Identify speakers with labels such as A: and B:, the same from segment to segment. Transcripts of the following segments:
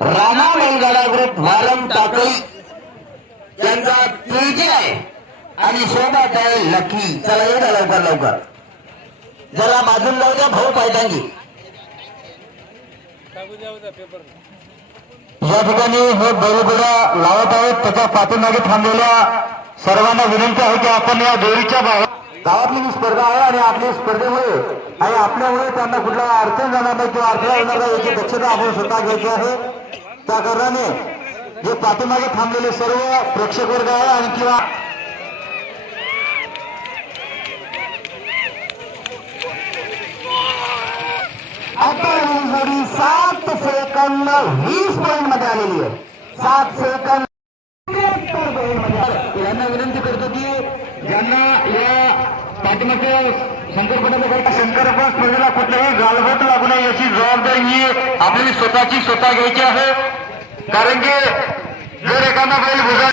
A: रामा बैलगाडा ग्रुप मारम टाकळी. यांचा तेजी आहे. आणि सोबत आहे लकी. चला येणार लवकर लवकर. जरा बाजूला जाऊ द्या भाऊ पायदांगी या ठिकाणी हे बैलगुडा लावत आहेत त्याच्या पाठीमागे थांबलेल्या सर्वांना विनंती आहे की आपण या दोरीच्या बाहेर गावातली जी स्पर्धा आहे आणि आपली स्पर्धेमुळे आणि आपल्यामुळे त्यांना कुठला अडचण जाणार नाही किंवा अडथळा येणार नाही याची दक्षता आपण स्वतः घ्यायची आहे. त्या कारणाने जे पाठीमागे थांबलेले सर्व प्रेक्षक वर्ग आहे आणि किंवा आता ही जोडी सात सेकंद वीस पॉईंटमध्ये आलेली आहे. सात सेकंद यांना विनंती करतो की ज्यांना या पाठीमागच्या शंकरपटाला काही शंकरपट स्पर्धेला कुठलाही गालबोट लागू नये याची जबाबदारी ही आपली स्वतःची स्वतः घ्यायची आहे. कारण की जर एखादा बैल भुजा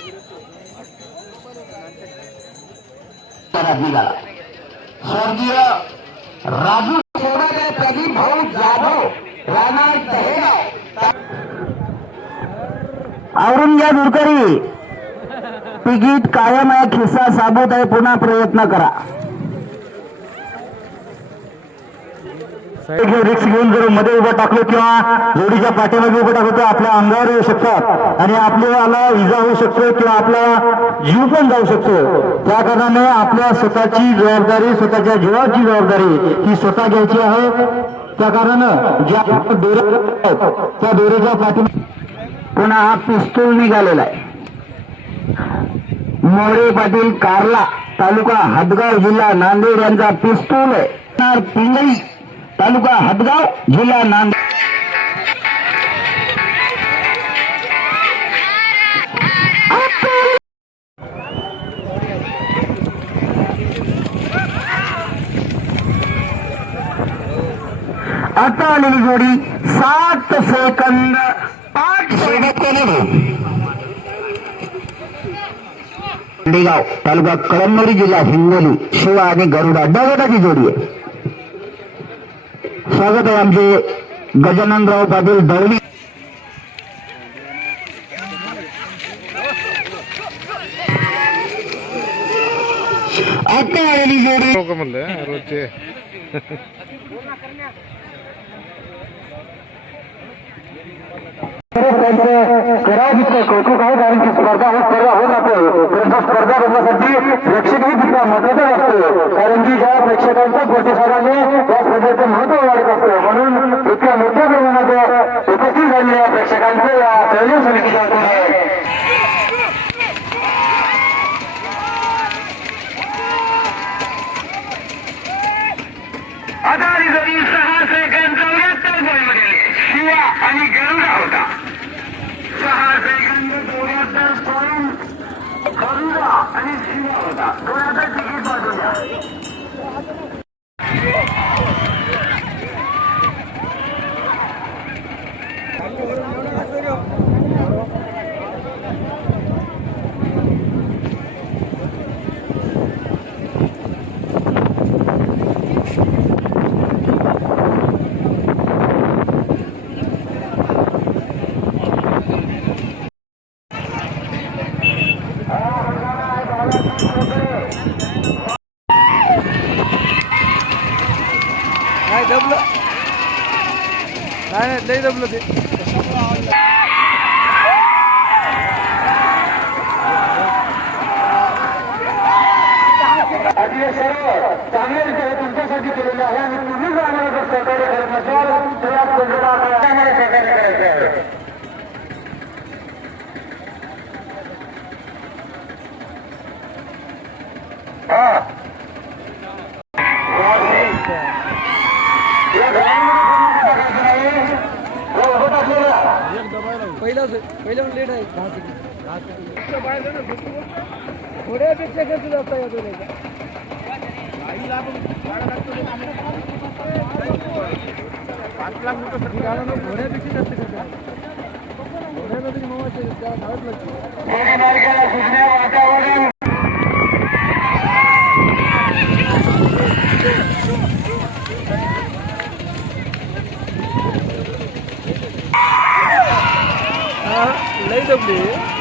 A: निघाला. स्वर्गीय राजू सोडाले प्रदीप भाऊ जाधव राणा दहेगाव. आवरून घ्या दुरकरी तिकीट कायम आहे खिस्सा साबूत आहे पुन्हा प्रयत्न करा. रिक्स घेऊन जर मध्ये उभं टाकलो किंवा जोडीच्या पाठीमागे उभं टाकलो तर आपल्या अंगावर येऊ शकतात. आणि आपल्याला इजा होऊ शकतो किंवा आपला जीव पण जाऊ शकतो. त्या कारणाने आपल्या स्वतःची जबाबदारी स्वतःच्या जीवाची जबाबदारी ही स्वतः घ्यायची आहे. त्या कारणानं ज्या दोरे त्या दोरेच्या पाठी पुन्हा हा पिस्तूल निघालेला आहे. मोरे पाटील कारला तालुका हदगाव जिल्हा नांदेड यांचा पिस्तूल आहे. पिंगळी तालुका हदगाव जिल्हा नांदेड. आता आलेली जोडी सात सेकंद पाच सोबत कोणी तालुका कळमनुरी जिल्हा हिंगोली शिवा आणि गरुडा डगटाची जोडी आहे. स्वागत आहे आमचे गजाननराव पाटील दौली आता आलेली जोडी.
B: हो म्हणलं रोजचे.
A: करावं तिथं कौतुक आहे कारण की स्पर्धा ही स्पर्धा होत राहते. परंतु स्पर्धा बघण्यासाठी प्रेक्षकही तिथला महत्त्वाचा असतो. कारण की ज्या प्रेक्षकांच्या प्रतिसादाने या स्पर्धेचं महत्त्व वाढत असतं. म्हणून इतक्या मोठ्या प्रमाणात उपस्थित झालेल्या प्रेक्षकांचं या सहयोग समितीच्या वतीने आधारी जरी सहा सेकंद चौऱ्याहत्तरमध्ये शिवा आणि गरुडा होता. सहा सेकंद चौऱ्याहत्तर पॉईंट गरुडा आणि शिवा होता दोनाचा तिकीट बाजून द्या
B: काय दबलं नाही नाही लई जमलं ते.
A: आपले सर्व तुमच्यासाठी केलेलं आहे आणि तुम्ही जर आम्हाला सहकार्य सहकार्य करायचं आहे हा. या घरामध्ये कोणी टाकायचं नाही. हो, हो, टाकलेलं
B: पहिल्या लेट आहे. दहा सेकंड दहा सेकंड थोड्यापेक्षा कसं जास्त या दोन्हीचा पाच लाख रुपये घोड्यापेक्षा जास्त घोड्यामध्ये मामाचे त्या लागते लई जमली